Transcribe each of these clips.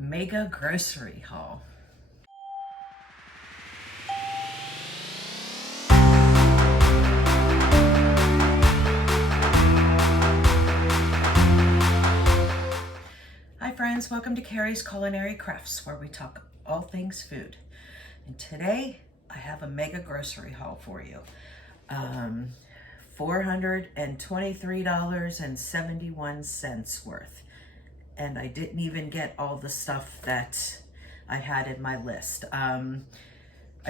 mega grocery haul. Hi friends, welcome to Carrie's Culinary Crafts, where we talk all things food. And today I have a mega grocery haul for you. $423.71 worth. And I didn't even get all the stuff that I had in my list. I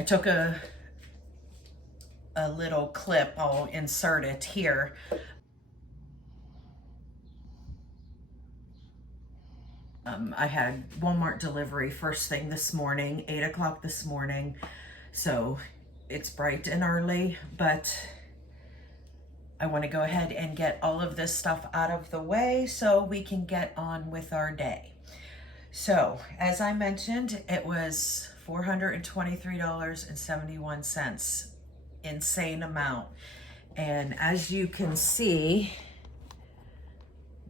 took a little clip, I'll insert it here. I had Walmart delivery first thing this morning, 8 o'clock this morning. So it's bright and early, but I want to go ahead and get all of this stuff out of the way so we can get on with our day. So as I mentioned, it was $423.71, insane amount. And as you can see,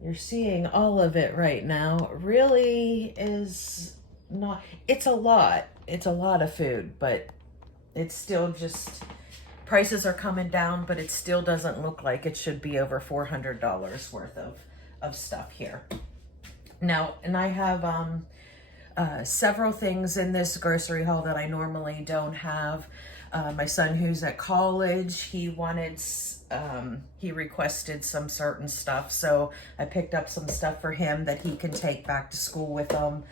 you're seeing all of it right now. Really is not, it's a lot of food, but it's still just, prices are coming down, but it still doesn't look like it should be over $400 worth of stuff here. Now, and I have several things in this grocery haul that I normally don't have. My son, who's at college, he requested some certain stuff, so I picked up some stuff for him that he can take back to school with him.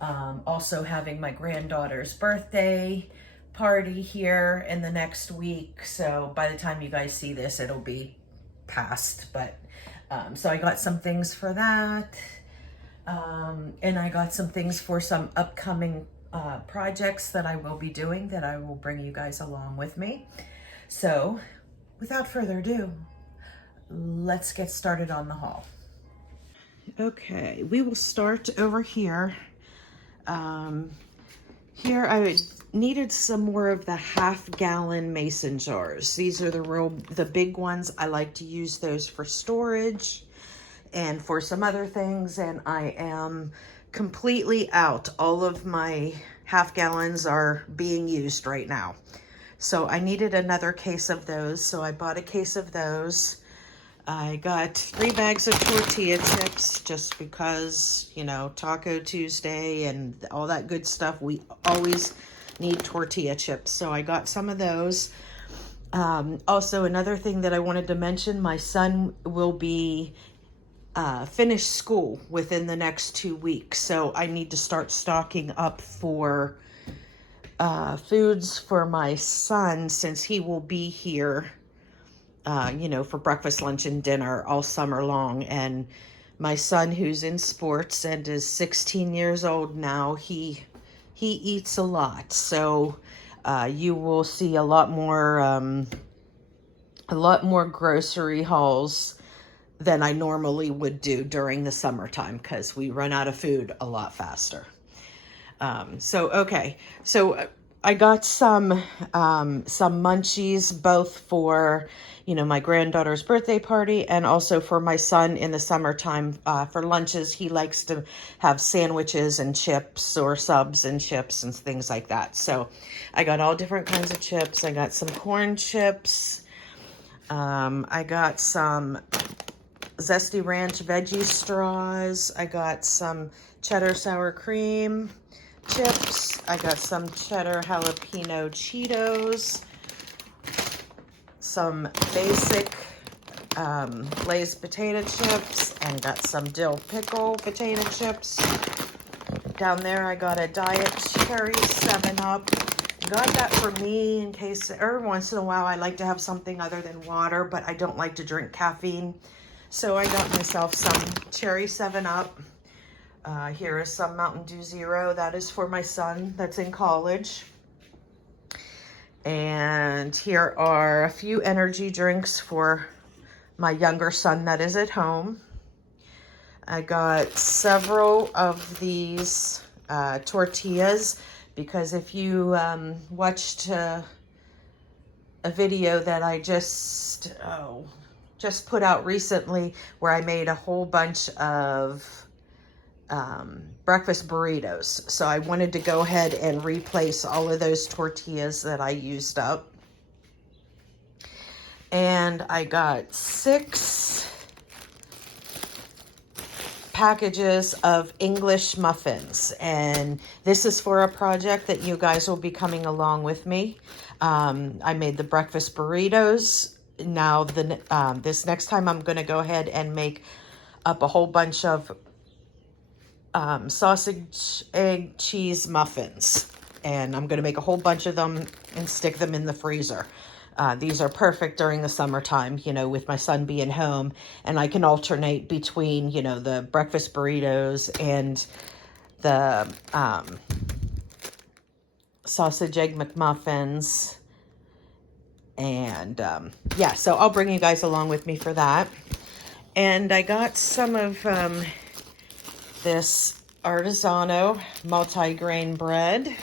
Also having my granddaughter's birthday party here in the next week, so by the time you guys see this, it'll be past, but so I got some things for that, and I got some things for some upcoming projects that I will be doing that I will bring you guys along with me. So without further ado, let's get started on the haul. Okay, we will start over here. Here I needed some more of the half-gallon mason jars. These are the big ones. I like to use those for storage and for some other things, and I am completely out. All of my half gallons are being used right now. So I needed another case of those, so I bought a case of those. I got 3 bags of tortilla chips just because, you know, Taco Tuesday and all that good stuff. We always need tortilla chips, so I got some of those. Also, another thing that I wanted to mention, my son will be finish school within the next 2 weeks, so I need to start stocking up for foods for my son, since he will be here you know, for breakfast, lunch, and dinner all summer long. And my son, who's in sports and is 16 years old now, he eats a lot, so you will see a lot more grocery hauls than I normally would do during the summertime, because we run out of food a lot faster. Okay, so I got some munchies, both for, you know, my granddaughter's birthday party and also for my son in the summertime. For lunches, he likes to have sandwiches and chips, or subs and chips and things like that. So I got all different kinds of chips. I got some corn chips. I got some Zesty Ranch veggie straws. I got some cheddar sour cream chips. I got some cheddar jalapeno Cheetos. Some basic Lay's potato chips, and got some dill pickle potato chips. Down there I got a diet cherry 7-Up. Got that for me in case every once in a while I like to have something other than water, but I don't like to drink caffeine. So I got myself some cherry 7-Up. Here is some Mountain Dew Zero. That is for my son that's in college. And here are a few energy drinks for my younger son that is at home. I got several of these tortillas, because if you watched a video that I just put out recently, where I made a whole bunch of breakfast burritos. So I wanted to go ahead and replace all of those tortillas that I used up. And I got 6 packages of English muffins. And this is for a project that you guys will be coming along with me. I made the breakfast burritos. Now, this next time I'm going to go ahead and make up a whole bunch of sausage, egg, cheese muffins. And I'm going to make a whole bunch of them and stick them in the freezer. These are perfect during the summertime, you know, with my son being home. And I can alternate between, you know, the breakfast burritos and the sausage, egg McMuffins. And yeah, so I'll bring you guys along with me for that. And I got some of this artisanal multi-grain bread.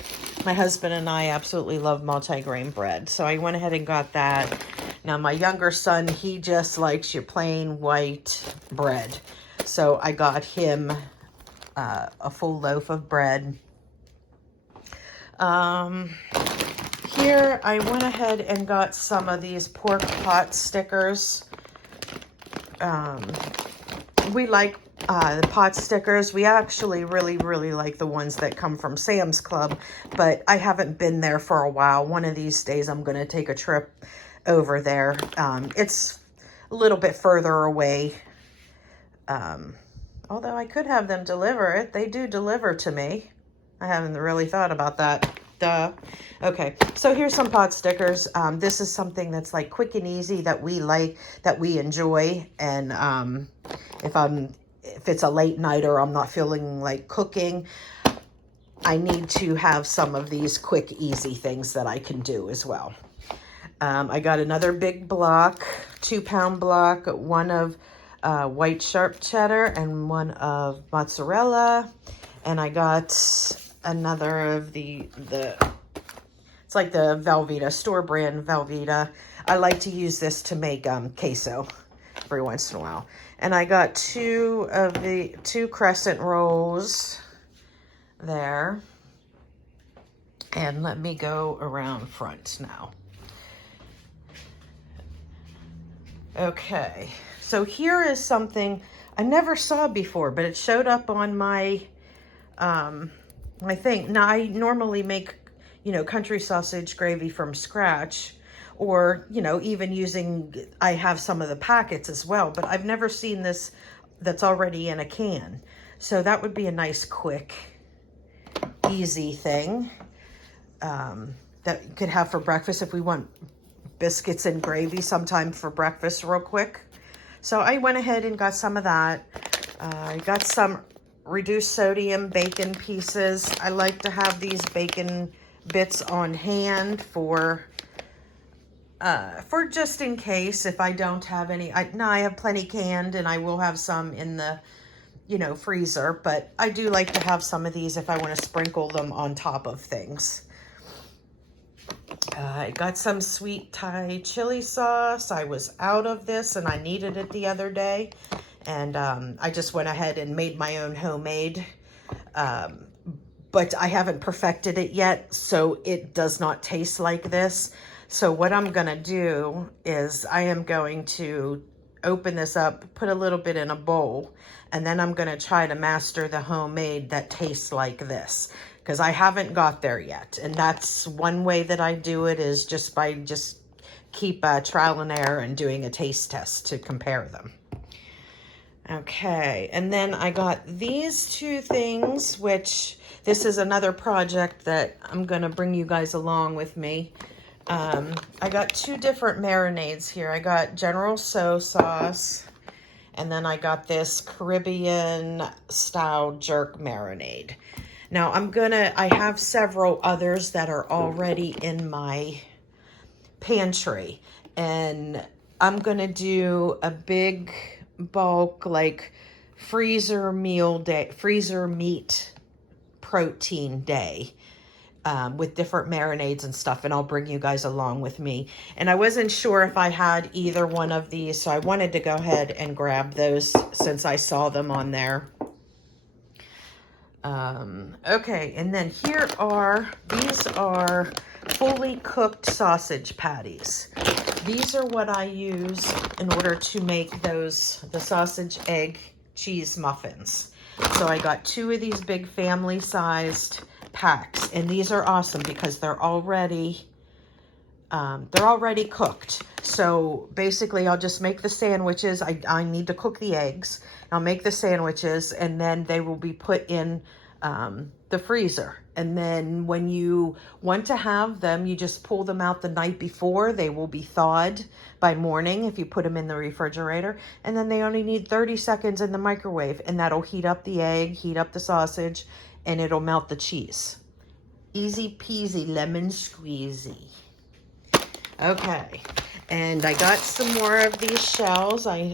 My husband and I absolutely love multi-grain bread, so I went ahead and got that. Now, my younger son, he just likes your plain white bread, so I got him a full loaf of bread. Here, I went ahead and got some of these pork pot stickers. We like the pot stickers. We actually really like the ones that come from Sam's Club, but I haven't been there for a while. One of these days I'm going to take a trip over there. It's a little bit further away, although I could have them deliver it. They do deliver to me. I haven't really thought about that. Duh. Okay, so here's some pot stickers. This is something that's like quick and easy that we like, that we enjoy. And if it's a late night or I'm not feeling like cooking, I need to have some of these quick, easy things that I can do as well. I got another big block, 2-pound block, one of white sharp cheddar and one of mozzarella. And I got another of it's like the Velveeta, store brand Velveeta. I like to use this to make queso every once in a while. And I got 2 crescent rolls there. And let me go around front now. Okay, so here is something I never saw before, but it showed up on my my thing. Now, I normally make, you know, country sausage gravy from scratch, or, you know, even I have some of the packets as well, but I've never seen this that's already in a can. So that would be a nice, quick, easy thing that you could have for breakfast if we want biscuits and gravy sometime for breakfast real quick. So I went ahead and got some of that. I got some reduced sodium bacon pieces. I like to have these bacon bits on hand for just in case if I don't have any. I have plenty canned, and I will have some in the, you know, freezer, but I do like to have some of these if I want to sprinkle them on top of things. I got some sweet Thai chili sauce. I was out of this and I needed it the other day. And I just went ahead and made my own homemade. But I haven't perfected it yet, so it does not taste like this. So what I'm going to do is I am going to open this up, put a little bit in a bowl, and then I'm going to try to master the homemade that tastes like this, because I haven't got there yet. And that's one way that I do it, is just keep trial and error and doing a taste test to compare them. Okay, and then I got these 2 things, which this is another project that I'm going to bring you guys along with me. I got 2 different marinades here. I got General Tso sauce, and then I got this Caribbean style jerk marinade. Now I have several others that are already in my pantry, and I'm going to do a big bulk, like freezer meat protein day with different marinades and stuff, and I'll bring you guys along with me. And I wasn't sure if I had either one of these, so I wanted to go ahead and grab those since I saw them on there. Okay, and then these are fully cooked sausage patties. These are what I use in order to make the sausage, egg, cheese muffins. So I got 2 of these big family-sized packs, and these are awesome because they're already cooked. So basically I'll just make the sandwiches. I need to cook the eggs. I'll make the sandwiches, and then they will be put in the freezer. And then when you want to have them, you just pull them out the night before. They will be thawed by morning if you put them in the refrigerator. And then they only need 30 seconds in the microwave, and that'll heat up the egg, heat up the sausage, and it'll melt the cheese. Easy peasy lemon squeezy. Okay, and I got some more of these shells. I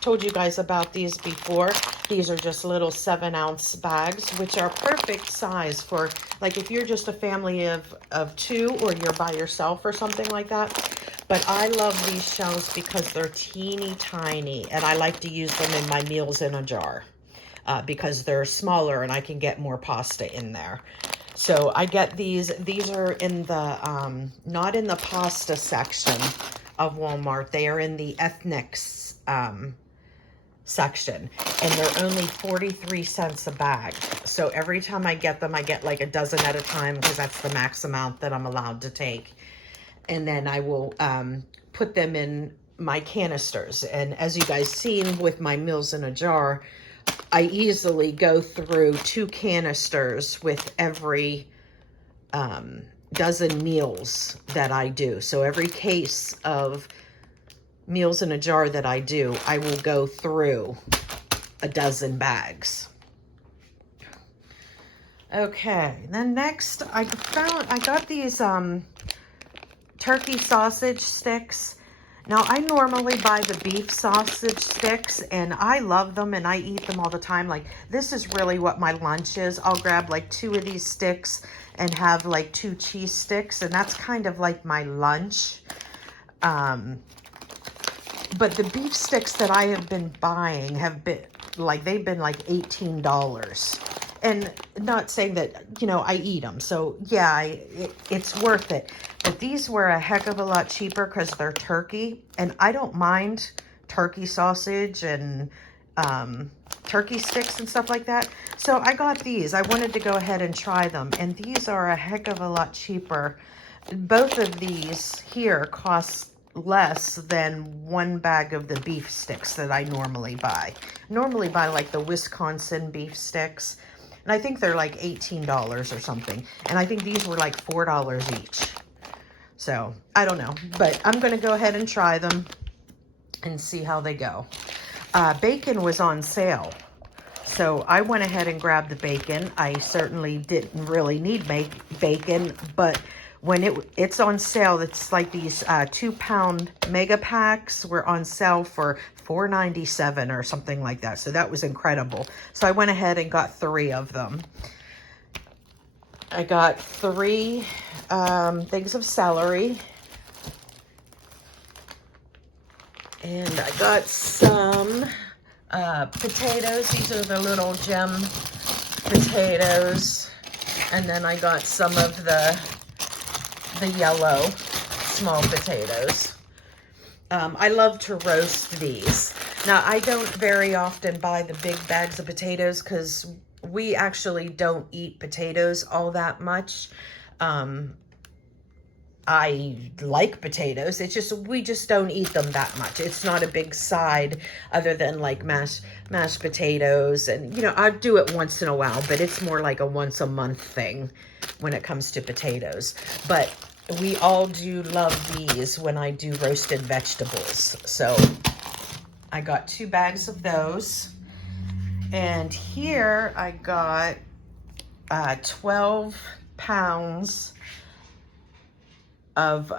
told you guys about these before. These are just little 7-ounce bags, which are perfect size for, like, if you're just a family of 2 or you're by yourself or something like that. But I love these shells because they're teeny tiny, and I like to use them in my meals in a jar because they're smaller and I can get more pasta in there. So I get these. These are in the, not in the pasta section of Walmart. They are in the ethnics section, and they're only 43 cents a bag. So every time I get them, I get like a dozen at a time because that's the max amount that I'm allowed to take. And then I will put them in my canisters. And as you guys seen with my meals in a jar, I easily go through 2 canisters with every dozen meals that I do. So every case of meals in a jar that I do, I will go through a dozen bags. Okay, then next I got these turkey sausage sticks. Now, I normally buy the beef sausage sticks, and I love them, and I eat them all the time. Like, this is really what my lunch is. I'll grab, like, 2 of these sticks and have, like, 2 cheese sticks, and that's kind of like my lunch. But the beef sticks that I have been buying have been, like, they've been, like, $18. And not saying that, you know, I eat them. So, yeah, it's worth it. But these were a heck of a lot cheaper because they're turkey. And I don't mind turkey sausage and turkey sticks and stuff like that. So I got these. I wanted to go ahead and try them. And these are a heck of a lot cheaper. Both of these here cost less than 1 bag of the beef sticks that I normally buy. I normally buy like the Wisconsin beef sticks. And I think they're like $18 or something. And I think these were like $4 each. So, I don't know. But I'm going to go ahead and try them and see how they go. Bacon was on sale. So, I went ahead and grabbed the bacon. I certainly didn't really need bacon. But when it's on sale, it's like these 2-pound mega packs were on sale for $4.97 or something like that. So that was incredible. So I went ahead and got 3 of them. I got 3 things of celery. And I got some potatoes. These are the little gem potatoes. And then I got some of the yellow small potatoes. I love to roast these. Now, I don't very often buy the big bags of potatoes because we actually don't eat potatoes all that much. I like potatoes. It's just, we just don't eat them that much. It's not a big side other than like mashed potatoes. And, you know, I do it once in a while, but it's more like a once a month thing when it comes to potatoes. But we all do love these when I do roasted vegetables. So I got 2 bags of those. And here I got 12 pounds of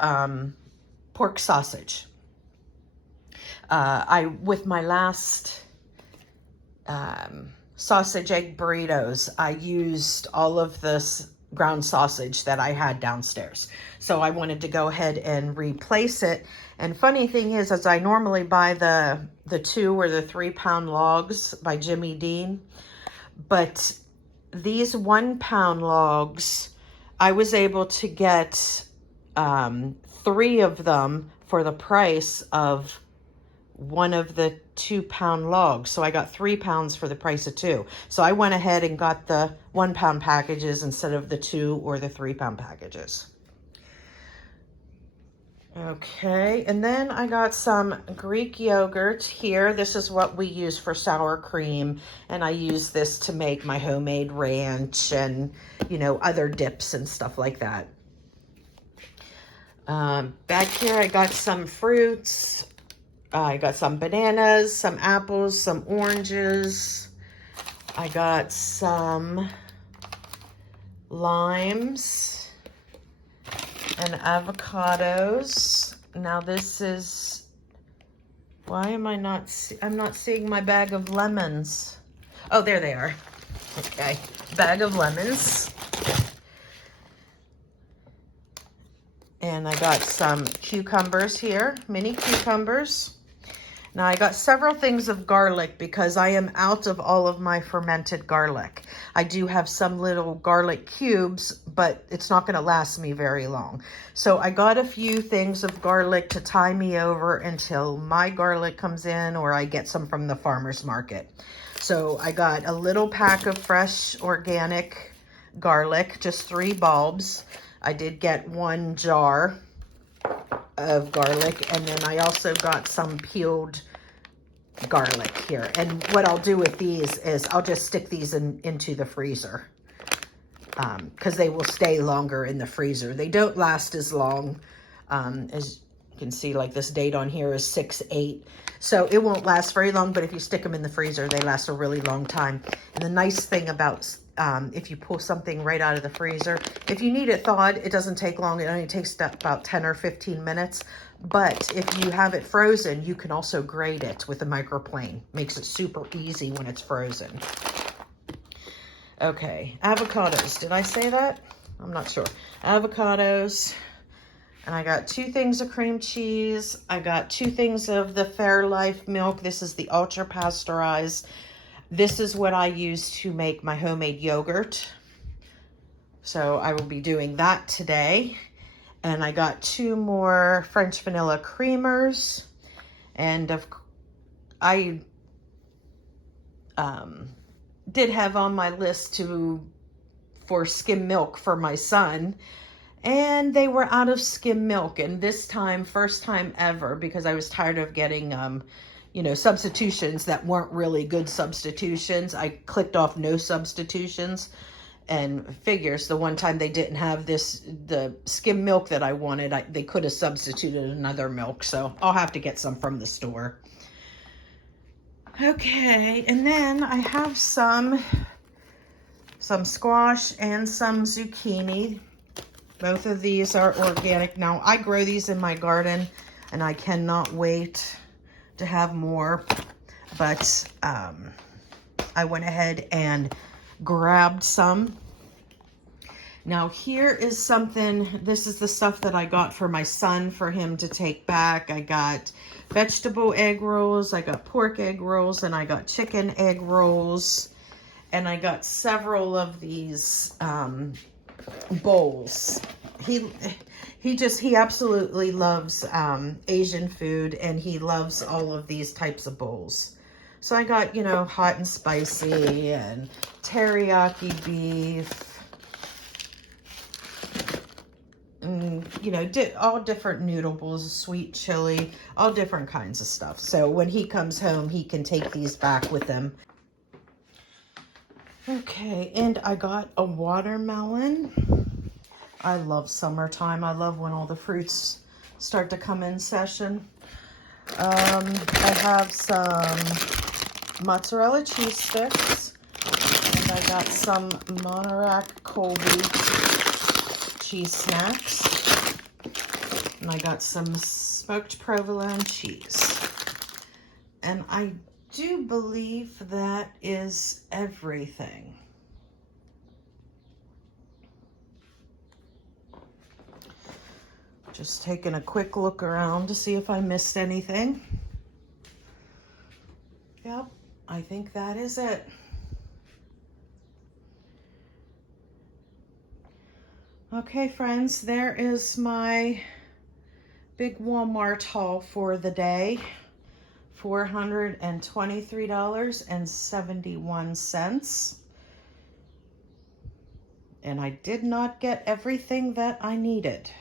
pork sausage. With my last sausage egg burritos, I used all of this ground sausage that I had downstairs. So I wanted to go ahead and replace it. And funny thing is I normally buy the 2 or the 3 pound logs by Jimmy Dean, but these 1 pound logs, I was able to get 3 of them for the price of one of the 2 pound logs. So I got 3 pounds for the price of 2. So I went ahead and got the 1 pound packages instead of the 2 or the 3 pound packages. Okay, and then I got some Greek yogurt here. This is what we use for sour cream, and I use this to make my homemade ranch and, you know, other dips and stuff like that. Back here I got some fruits. I got some bananas, some apples, some oranges. I got some limes and avocados. Now this is, why am I not, I'm not seeing my bag of lemons. Oh, there they are. Okay, bag of lemons. And I got some cucumbers here, mini cucumbers. Now I got several things of garlic because I am out of all of my fermented garlic. I do have some little garlic cubes, but it's not going to last me very long. So I got a few things of garlic to tie me over until my garlic comes in or I get some from the farmer's market. So I got a little pack of fresh organic garlic, just 3 bulbs. I did get 1 jar of garlic, and then I also got some peeled garlic here. And what I'll do with these is I'll just stick these into the freezer because they will stay longer in the freezer. They don't last as long. As you can see, like this date on here is 6/8, so it won't last very long, but if you stick them in the freezer, they last a really long time. And the nice thing about if you pull something right out of the freezer, if you need it thawed, it doesn't take long. It only takes about 10 or 15 minutes. But if you have it frozen, you can also grate it with a microplane. Makes it super easy when it's frozen. Okay, avocados. Did I say that? I'm not sure. Avocados. And I got 2 things of cream cheese. I got 2 things of the Fairlife milk. This is the ultra pasteurized. This is what I use to make my homemade yogurt. So I will be doing that today. And I got 2 more French vanilla creamers. And I did have on my list for skim milk for my son. And they were out of skim milk. And this time, first time ever, because I was tired of getting substitutions that weren't really good substitutions. I clicked off no substitutions and figures the one time they didn't have the skim milk that I wanted, they could have substituted another milk. So I'll have to get some from the store. Okay, and then I have some squash and some zucchini. Both of these are organic. Now, I grow these in my garden, and I cannot wait to have more. But I went ahead and grabbed some. Now, here is something. This is the stuff that I got for my son for him to take back. I got vegetable egg rolls, I got pork egg rolls, and I got chicken egg rolls. And I got several of these bowls. He absolutely loves Asian food, and he loves all of these types of bowls. So I got, hot and spicy and teriyaki beef, and, all different noodle bowls, sweet chili, all different kinds of stuff. So when he comes home, he can take these back with him. Okay, and I got a watermelon. I love summertime. I love when all the fruits start to come in session. I have some mozzarella cheese sticks, and I got some Monterey Colby cheese snacks, and I got some smoked provolone cheese. And I do believe that is everything. Just taking a quick look around to see if I missed anything. Yep, I think that is it. Okay, friends, there is my big Walmart haul for the day. $423.71. And I did not get everything that I needed.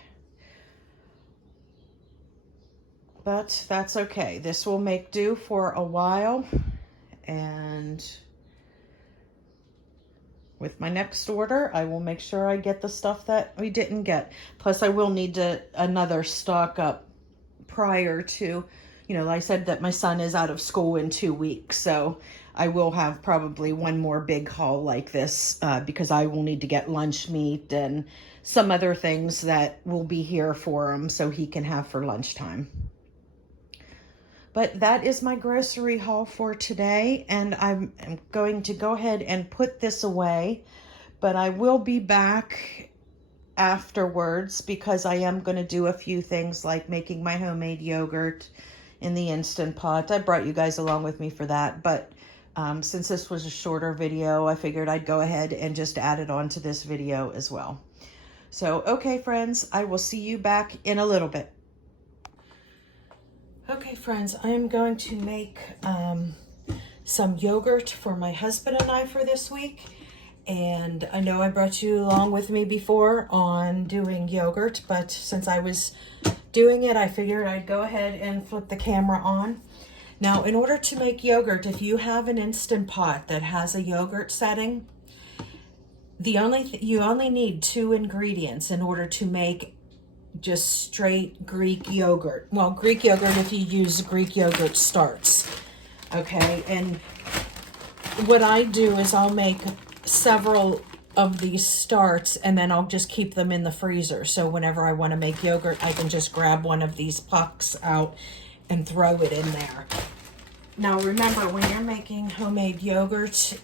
But that's okay. This will make do for a while. And with my next order, I will make sure I get the stuff that we didn't get. Plus, I will need another stock up prior to, like I said that my son is out of school in 2 weeks. So I will have probably one more big haul like this because I will need to get lunch meat and some other things that will be here for him so he can have for lunchtime. But that is my grocery haul for today, and I'm going to go ahead and put this away, but I will be back afterwards because I am going to do a few things like making my homemade yogurt in the Instant Pot. I brought you guys along with me for that, but since this was a shorter video, I figured I'd go ahead and just add it on to this video as well. So, okay, friends, I will see you back in a little bit. Okay, friends, I am going to make some yogurt for my husband and I for this week. And I know I brought you along with me before on doing yogurt, but since I was doing it, I figured I'd go ahead and flip the camera on. Now, in order to make yogurt, if you have an Instant Pot that has a yogurt setting, you only need 2 ingredients in order to make just straight Greek yogurt. Well, Greek yogurt if you use Greek yogurt starts. Okay, and what I do is I'll make several of these starts and then I'll just keep them in the freezer. So whenever I want to make yogurt, I can just grab one of these pucks out and throw it in there. Now remember, when you're making homemade yogurt,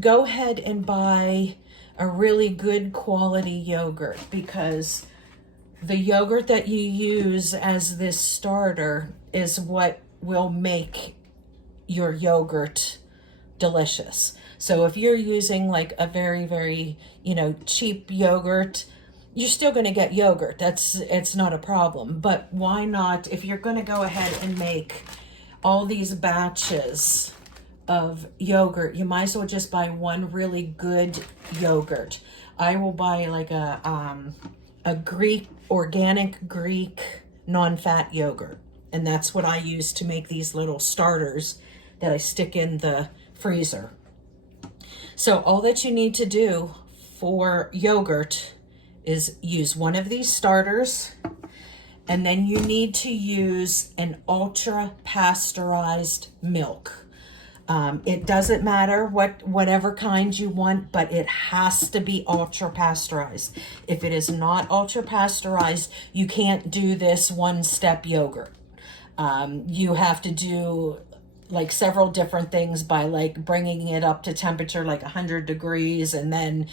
go ahead and buy a really good quality yogurt, because the yogurt that you use as this starter is what will make your yogurt delicious. So if you're using like a very, very, cheap yogurt, you're still going to get yogurt. It's not a problem. But why not, if you're going to go ahead and make all these batches of yogurt, you might as well just buy one really good yogurt. I will buy like a organic Greek non-fat yogurt. And that's what I use to make these little starters that I stick in the freezer. So all that you need to do for yogurt is use one of these starters, and then you need to use an ultra pasteurized milk. It doesn't matter whatever kind you want, but it has to be ultra pasteurized. If it is not ultra pasteurized, you can't do this one-step yogurt. You have to do like several different things by like bringing it up to temperature like 100 degrees, and then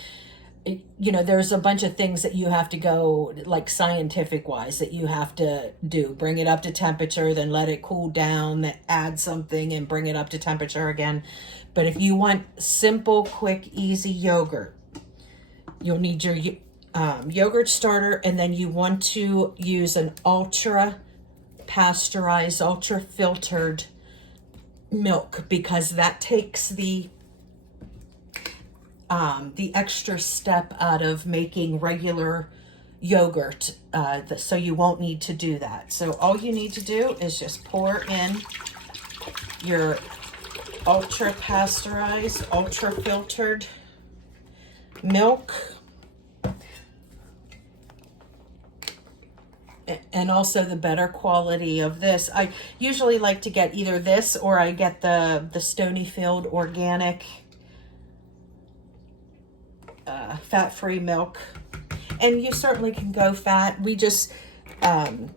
there's a bunch of things that you have to go like scientific wise that you have to do. Bring it up to temperature, then let it cool down, then add something and bring it up to temperature again. But if you want simple, quick, easy yogurt, you'll need your yogurt starter, and then you want to use an ultra pasteurized, ultra filtered milk, because that takes the extra step out of making regular yogurt, so you won't need to do that. So all you need to do is just pour in your ultra pasteurized, ultra filtered milk, and also the better quality of this. I usually like to get either this or I get the Stonyfield organic fat-free milk. And you certainly can go fat. We just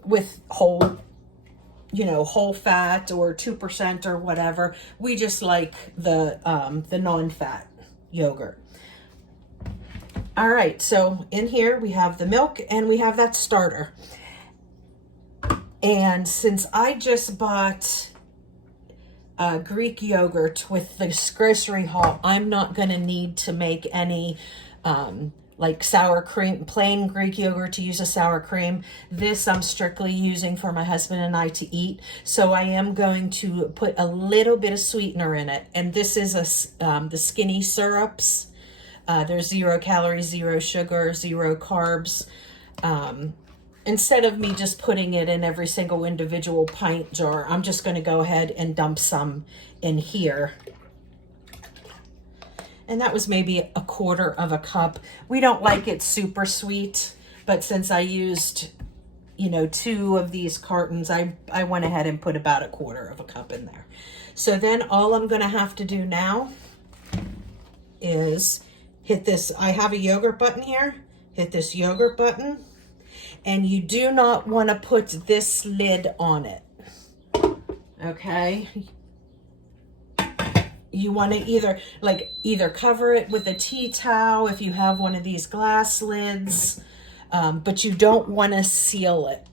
with whole fat or 2% or whatever, we just like the non-fat yogurt. All right, so in here we have the milk and we have that starter. And since I just bought Greek yogurt with this grocery haul, I'm not going to need to make any like sour cream, plain Greek yogurt to use a sour cream. This I'm strictly using for my husband and I to eat. So I am going to put a little bit of sweetener in it. And this is the skinny syrups. There's 0 calories, 0 sugar, 0 carbs. Instead of me just putting it in every single individual pint jar, I'm just going to go ahead and dump some in here. And that was maybe 1/4 cup. We don't like it super sweet, but since I used, 2 of these cartons, I went ahead and put about 1/4 cup in there. So then all I'm going to have to do now is hit this. I have a yogurt button here. Hit this yogurt button. And you do not want to put this lid on it. Okay? You want to either cover it with a tea towel if you have one of these glass lids, but you don't want to seal it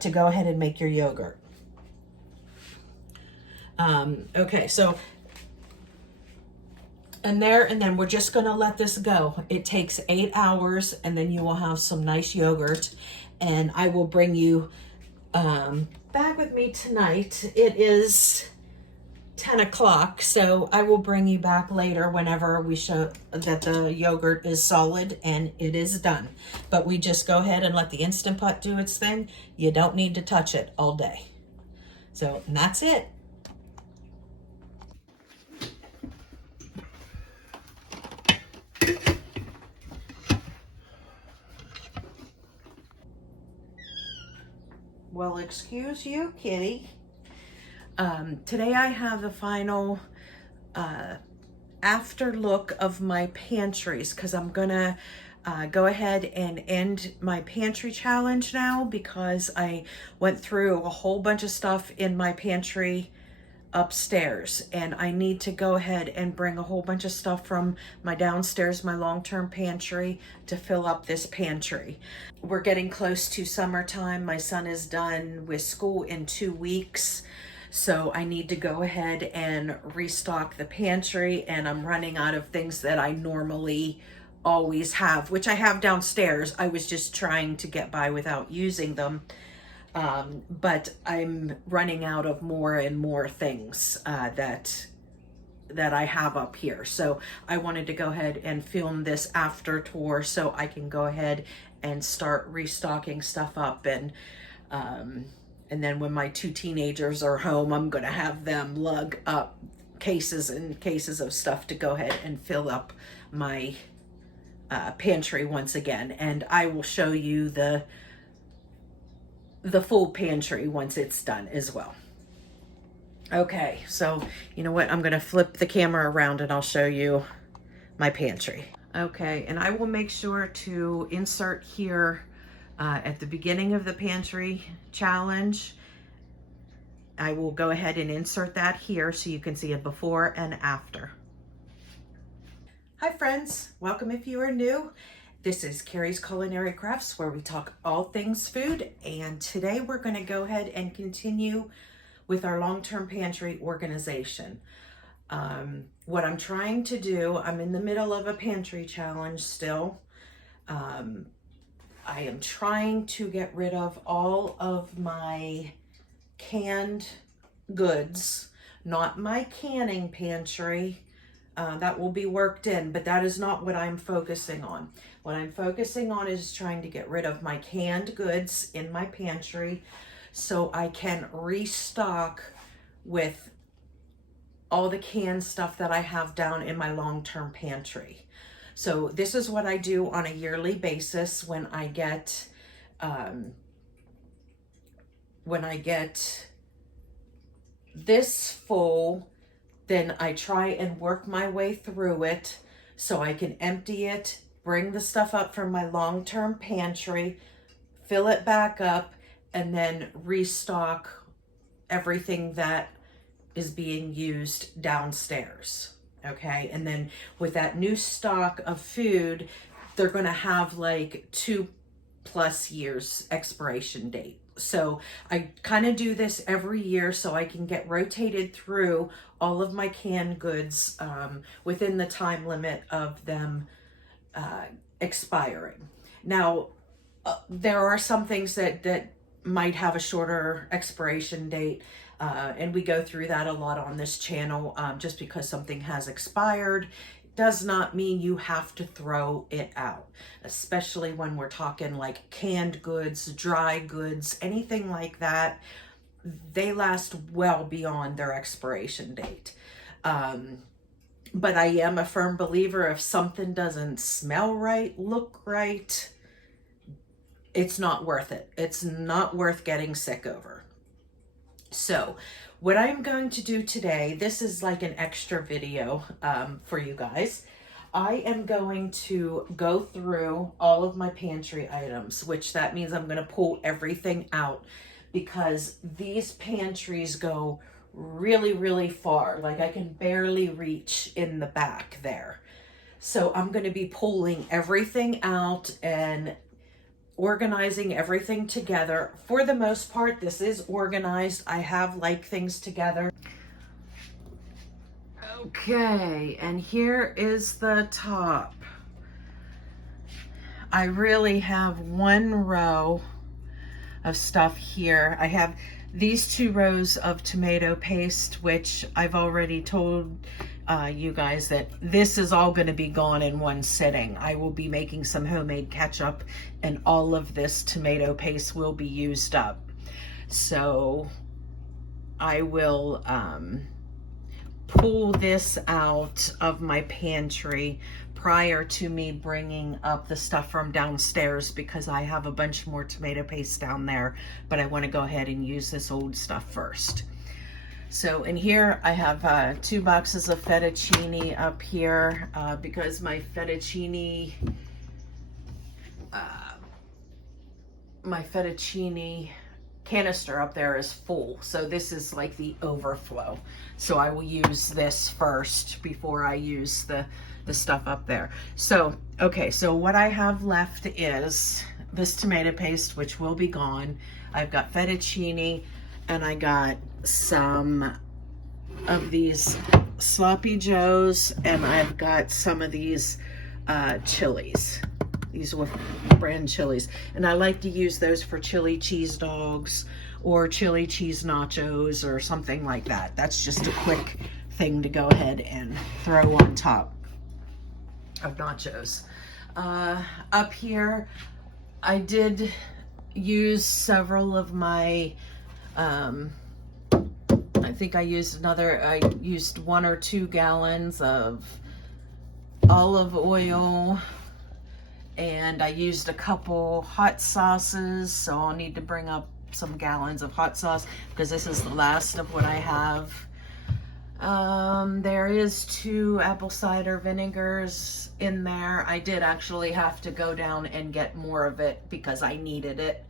to go ahead and make your yogurt. Okay, so and then we're just going to let this go. It takes 8 hours, and then you will have some nice yogurt, and I will bring you back with me tonight. It is 10 o'clock, so I will bring you back later whenever we show that the yogurt is solid and it is done. But we just go ahead and let the Instant Pot do its thing. You don't need to touch it all day. So that's it. Well, excuse you, kitty. Today I have the final after look of my pantries, because I'm gonna go ahead and end my pantry challenge now, because I went through a whole bunch of stuff in my pantry upstairs, and I need to go ahead and bring a whole bunch of stuff from my downstairs, my long-term pantry, to fill up this pantry. We're getting close to summertime. My son is done with school in 2 weeks, so I need to go ahead and restock the pantry, and I'm running out of things that I normally always have, which I have downstairs. I was just trying to get by without using them. But I'm running out of more and more things that I have up here. So I wanted to go ahead and film this after tour so I can go ahead and start restocking stuff up. And then when my 2 teenagers are home, I'm going to have them lug up cases and cases of stuff to go ahead and fill up my pantry once again. And I will show you the full pantry once it's done as well. Okay, so you know what? I'm going to flip the camera around and I'll show you my pantry. Okay, and I will make sure to insert here at the beginning of the pantry challenge. I will go ahead and insert that here so you can see a before and after. Hi friends, welcome if you are new. This is Carrie's Culinary Crafts, where we talk all things food, and today we're going to go ahead and continue with our long-term pantry organization. What I'm trying to do, I'm in the middle of a pantry challenge still. I am trying to get rid of all of my canned goods, not my canning pantry. That will be worked in, but that is not what I'm focusing on. What I'm focusing on is trying to get rid of my canned goods in my pantry so I can restock with all the canned stuff that I have down in my long-term pantry. So this is what I do on a yearly basis when I get this full. Then I try and work my way through it so I can empty it, bring the stuff up from my long-term pantry, fill it back up, and then restock everything that is being used downstairs. Okay, and then with that new stock of food, they're going to have like 2+ years expiration date. So I kind of do this every year so I can get rotated through all of my canned goods within the time limit of them expiring. Now, there are some things that might have a shorter expiration date, and we go through that a lot on this channel. Just because something has expired does not mean you have to throw it out, especially when we're talking like canned goods, dry goods, anything like that. They last well beyond their expiration date. But I am a firm believer, if something doesn't smell right, look right, it's not worth it. It's not worth getting sick over. So what I'm going to do today, this is like an extra video for you guys. I am going to go through all of my pantry items, which that means I'm going to pull everything out, because these pantries go really, really far. Like I can barely reach in the back there. So I'm going to be pulling everything out and organizing everything together. For the most part, this is organized. I have like things together. Okay, and here is the top. I really have one row of stuff here. I have these 2 rows of tomato paste, which I've already told you guys that this is all going to be gone in one sitting. I will be making some homemade ketchup, and all of this tomato paste will be used up. So I will pull this out of my pantry prior to me bringing up the stuff from downstairs, because I have a bunch more tomato paste down there, but I want to go ahead and use this old stuff first. So in here I have 2 boxes of fettuccine up here, because my fettuccine canister up there is full. So this is like the overflow. So I will use this first before I use the stuff up there. So, okay, so what I have left is this tomato paste, which will be gone. I've got fettuccine, and I got some of these sloppy joes, and I've got some of these chilies. These were brand chilies, and I like to use those for chili cheese dogs or chili cheese nachos or something like that. That's just a quick thing to go ahead and throw on top of nachos. Up here, I did use several of my, I think I used 1 or 2 gallons of olive oil, and I used a couple hot sauces, so I'll need to bring up some gallons of hot sauce, because this is the last of what I have. There is 2 apple cider vinegars in there. I did actually have to go down and get more of it because I needed it.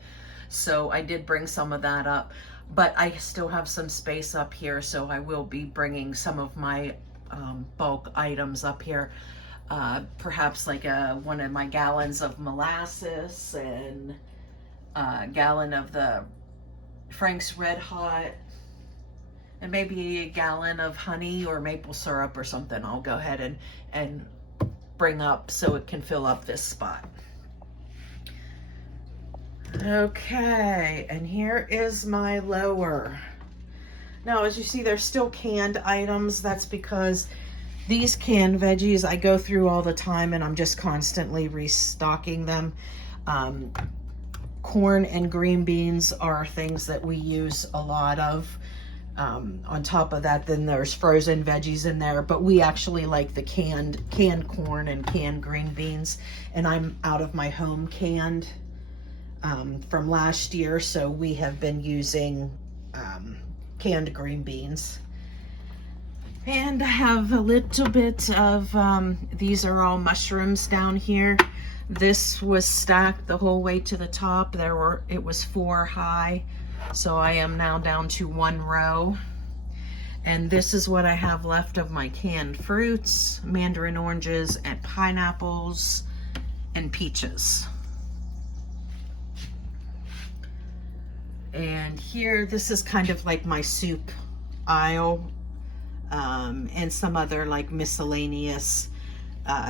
So I did bring some of that up, but I still have some space up here, so I will be bringing some of my bulk items up here. Perhaps like 1 of my gallons of molasses, and a gallon of the Frank's Red Hot, and maybe a gallon of honey or maple syrup or something. I'll go ahead and bring up so it can fill up this spot. Okay, and here is my lower. Now, as you see, there's still canned items. That's because these canned veggies I go through all the time, and I'm just constantly restocking them. Corn and green beans are things that we use a lot of. On top of that, then there's frozen veggies in there, but we actually like the canned corn and canned green beans, and I'm out of my home canned from last year, so we have been using canned green beans. And I have a little bit of these are all mushrooms down here. This was stacked the whole way to the top. It was 4 high. So I am now down to 1 row. And this is what I have left of my canned fruits: mandarin oranges and pineapples and peaches. And here, this is kind of like my soup aisle, and some other like miscellaneous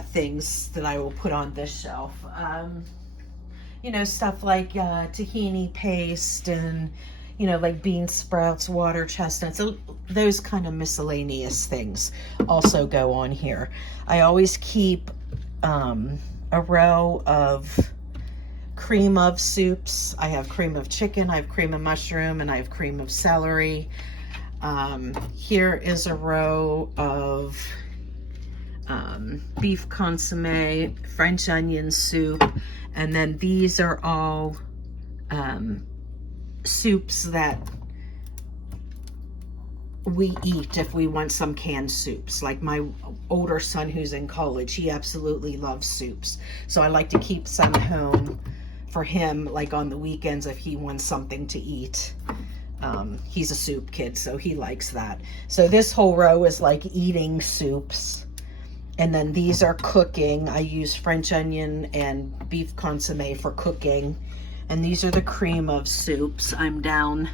things that I will put on this shelf. You know, stuff like tahini paste and, you know, like bean sprouts, water chestnuts, those kind of miscellaneous things also go on here. I always keep a row of cream of soups. I have cream of chicken, I have cream of mushroom, and I have cream of celery. Here is a row of beef consomme, French onion soup, and then these are all soups that we eat if we want some canned soups. Like my older son who's in college, he absolutely loves soups. So I like to keep some home for him, like on the weekends if he wants something to eat. He's a soup kid, so he likes that. So this whole row is like eating soups. And then these are cooking. I use French onion and beef consomme for cooking. And these are the cream of soups. I'm down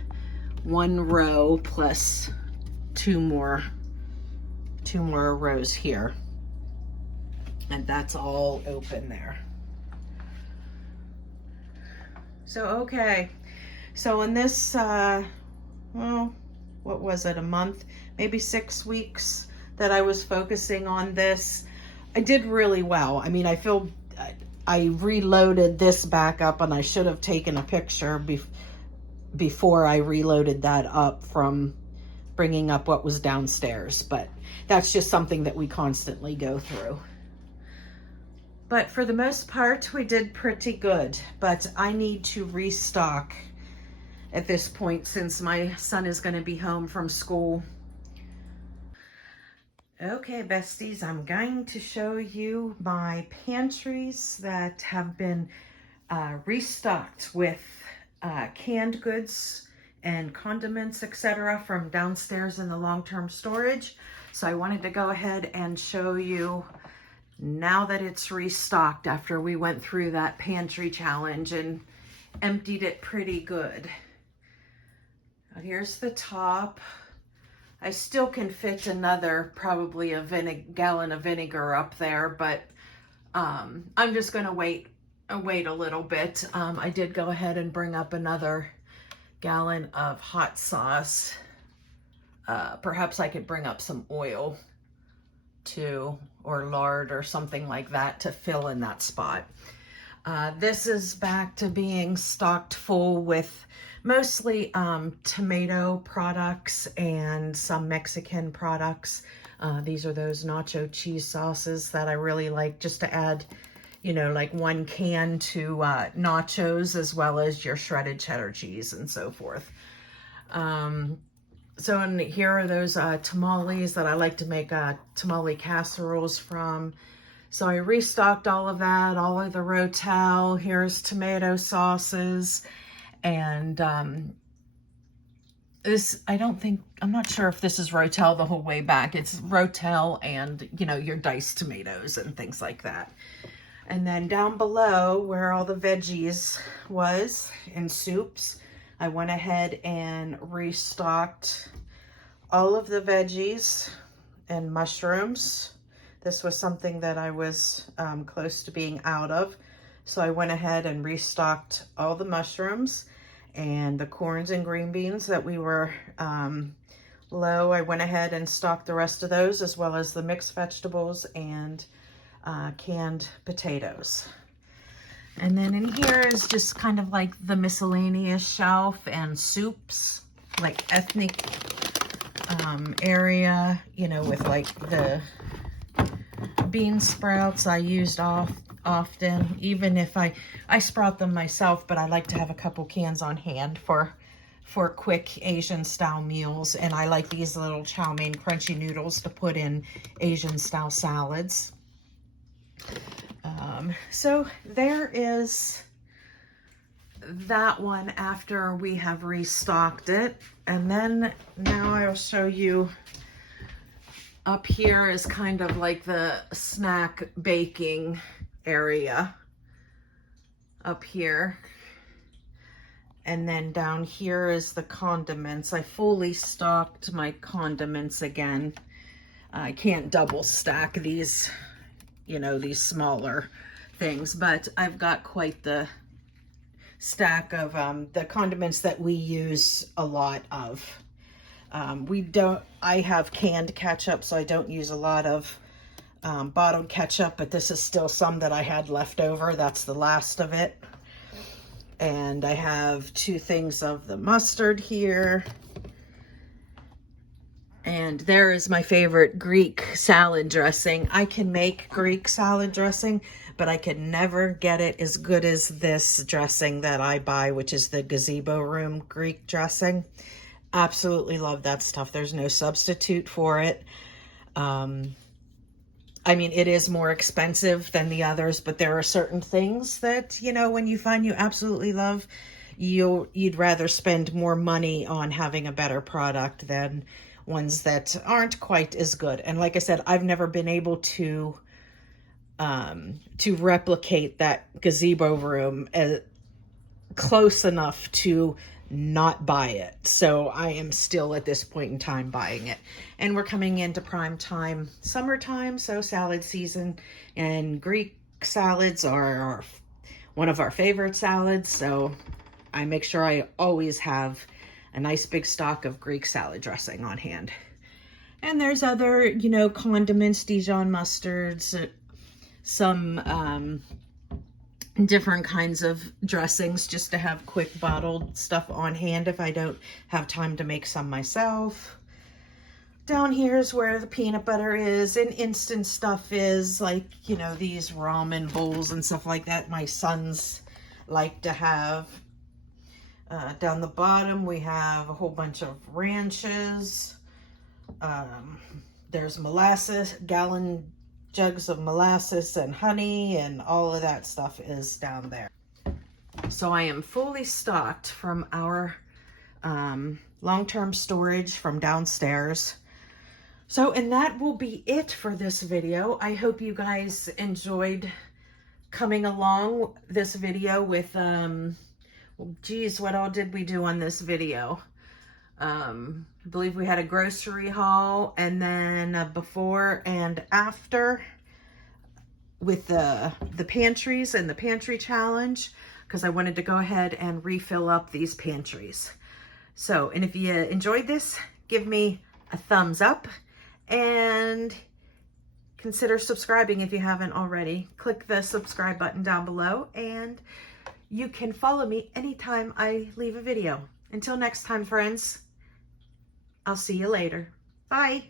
one row plus two more rows here. And that's all open there. So, okay. So in this, well, what was it, a month, maybe 6 weeks that I was focusing on this, I did really well. I mean, I feel I reloaded this back up, and I should have taken a picture before I reloaded that up from bringing up what was downstairs, but that's just something that we constantly go through. But for the most part, we did pretty good, but I need to restock at this point since my son is going to be home from school. Okay, besties, I'm going to show you my pantries that have been restocked with canned goods and condiments, etc. from downstairs in the long-term storage. So I wanted to go ahead and show you now that it's restocked after we went through that pantry challenge and emptied it pretty good. Now here's the top. I still can fit another, probably a gallon of vinegar up there, but I'm just gonna wait a little bit. I did go ahead and bring up another gallon of hot sauce. Perhaps I could bring up some oil too, or lard or something like that to fill in that spot. This is back to being stocked full with mostly tomato products and some Mexican products. These are those nacho cheese sauces that I really like, just to add, you know, like 1 can to nachos, as well as your shredded cheddar cheese and so forth. So and here are those tamales that I like to make tamale casseroles from. So I restocked all of that, all of the Rotel. Here's tomato sauces. And this, I'm not sure if this is Rotel the whole way back. It's Rotel and, you know, your diced tomatoes and things like that. And then down below where all the veggies was and soups, I went ahead and restocked all of the veggies and mushrooms. This was something that I was close to being out of. So I went ahead and restocked all the mushrooms and the corns and green beans that we were low. I went ahead and stocked the rest of those, as well as the mixed vegetables and canned potatoes. And then in here is just kind of like the miscellaneous shelf and soups, like ethnic area, you know, with like the bean sprouts I used often, even if I sprout them myself, but I like to have a couple cans on hand for quick Asian style meals. And I like these little chow mein crunchy noodles to put in Asian style salads. So there is that one after we have restocked it. And then now I'll show you up here is kind of like the snack baking area up here. And then down here is the condiments. I fully stocked my condiments again. I can't double stack these, you know, these smaller things, but I've got quite the stack of the condiments that we use a lot of. I have canned ketchup, so I don't use a lot of bottled ketchup, but this is still some that I had left over. That's the last of it. And I have 2 things of the mustard here. And there is my favorite Greek salad dressing. I can make Greek salad dressing, but I can never get it as good as this dressing that I buy, which is the Gazebo Room Greek dressing. Absolutely love that stuff. There's no substitute for it. I mean, it is more expensive than the others, but there are certain things that, you know, when you find you absolutely love, you'd rather spend more money on having a better product than ones that aren't quite as good. And like I said, I've never been able to replicate that Gazebo Room close enough to not buy it. So I am still at this point in time buying it. And we're coming into prime time, summertime, so salad season, and Greek salads are one of our favorite salads. So I make sure I always have a nice big stock of Greek salad dressing on hand. And there's other, you know, condiments, Dijon mustards, some different kinds of dressings, just to have quick bottled stuff on hand if I don't have time to make some myself. Down here is where the peanut butter is, and instant stuff is, like, you know, these ramen bowls and stuff like that my sons like to have. Down the bottom we have a whole bunch of ranches. There's molasses, gallon jugs of molasses and honey, and all of that stuff is down there. So I am fully stocked from our long-term storage from downstairs. So, and that will be it for this video. I hope you guys enjoyed coming along this video with, geez, what all did we do on this video? I believe we had a grocery haul, and then a before and after with the pantries and the pantry challenge, because I wanted to go ahead and refill up these pantries. So, and if you enjoyed this, give me a thumbs up and consider subscribing if you haven't already. Click the subscribe button down below, and you can follow me anytime I leave a video. Until next time, friends, I'll see you later. Bye.